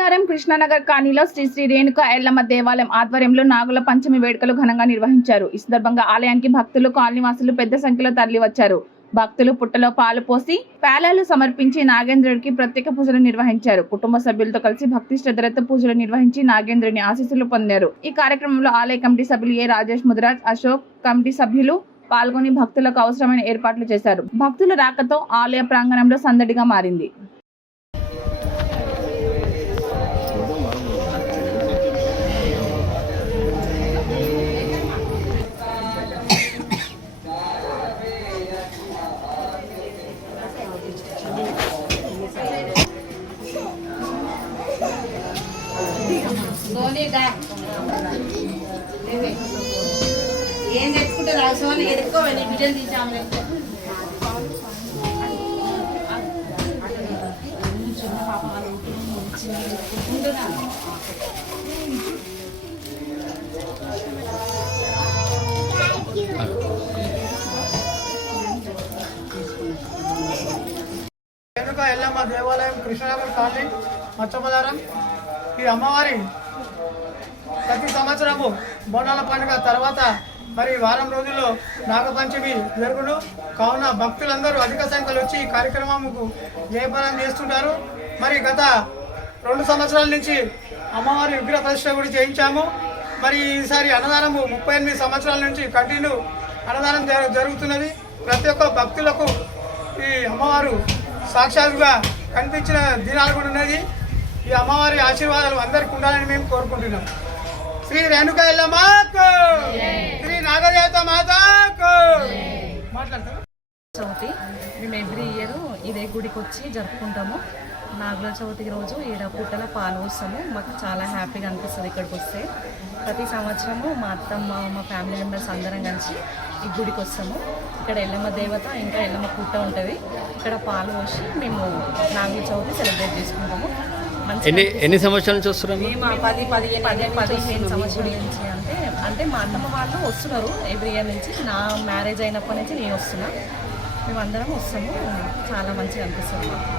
మచ్చమలారం కృష్ణానగర్ కాలనీలో శ్రీ శ్రీ రేణుక ఎల్లమ్మ దేవాలయం ఆధ్వర్యంలో నాగుల పంచమి వేడుకలు ఘనంగా నిర్వహించారు. ఈ సందర్భంగా ఆలయానికి భక్తులు, కాలనీవాసులు పెద్ద సంఖ్యలో తరలివచ్చారు. భక్తులు పుట్టలో పాలు పోసి పేలాలు సమర్పించి నాగేంద్రుడికి ప్రత్యేక పూజలు నిర్వహించారు. కుటుంబ సభ్యులతో కలిసి భక్తి శ్రద్ధలతో పూజలు నిర్వహించి నాగేంద్రుని ఆశీస్సులు పొందారు. ఈ కార్యక్రమంలో ఆలయ కమిటీ సభ్యులు ఏ రాజేష్, ముదిరాజ్, అశోక్ కమిటీ సభ్యులు పాల్గొని భక్తులకు అవసరమైన ఏర్పాట్లు చేశారు. భక్తుల రాకతో ఆలయ ప్రాంగణంలో సందడిగా మారింది. ఏం తెచ్చుకుంటారు ఆ సోని ఎదుర్కోవాలి బిడ్డలు తీసాము. రేణుక ఎల్లమ్మ దేవాలయం కృష్ణనగర్ కాలనీ మచ్చమలారం. ఈ అమ్మవారి ప్రతి సంవత్సరము బోనాల పండుగ తర్వాత మరి వారం రోజుల్లో నాగపంచమి జరుగును. కావున భక్తులందరూ అధిక సంఖ్యలో వచ్చి ఈ కార్యక్రమంకు జయప్రదం చేస్తుంటారు. మరి గత 2 సంవత్సరాల నుంచి అమ్మవారి విగ్రహ ప్రతిష్ఠ కూడా చేయించాము. మరి ఈసారి అన్నదానము 38 సంవత్సరాల నుంచి కంటిన్యూ అన్నదానం జరుగుతున్నది. ప్రతి ఒక్క భక్తులకు ఈ అమ్మవారు సాక్షాత్తుగా కనిపించిన దినాలు కూడా ఉన్నది. ఈ అమ్మవారి ఆశీర్వాదాలు అందరికీ ఉండాలని మేము కోరుకుంటున్నాం. శ్రీ రేణుక ఎల్లమ్మకు, శ్రీ నాగదేవత మాతకు. మాట్లాడతారు. చవితి మేము ఎవ్రీ ఇయర్ ఇదే గుడికి వచ్చి జరుపుకుంటాము. నాగుల చవితి రోజు ఈడ పుట్టల పాలు వస్తాము. మాకు చాలా హ్యాపీగా అనిపిస్తుంది ఇక్కడికి వస్తే. ప్రతి సంవత్సరము మా అత్తమ్మ, మా ఫ్యామిలీ మెంబర్స్ అందరం కలిసి ఈ గుడికి వస్తాము. ఇక్కడ ఎల్లమ్మ దేవత ఇంకా ఎల్లమ్మ పుట్ట ఉంటుంది. ఇక్కడ పాలు పోసి మేము నాగుల చవితి సెలబ్రేట్ చేసుకుంటాము. ఎన్ని సంవత్సరాల నుంచి వస్తున్నాము? మేము 15 సంవత్సరాల నుంచి అంటే మా అత్తమ్మ వాళ్ళు వస్తున్నారు ఎవ్రీ ఇయర్ నుంచి. నా మ్యారేజ్ అయినప్పటి నుంచి నేను వస్తున్నా. మేమందరం వస్తాము. చాలా మంచిగా అనిపిస్తుంది మాకు.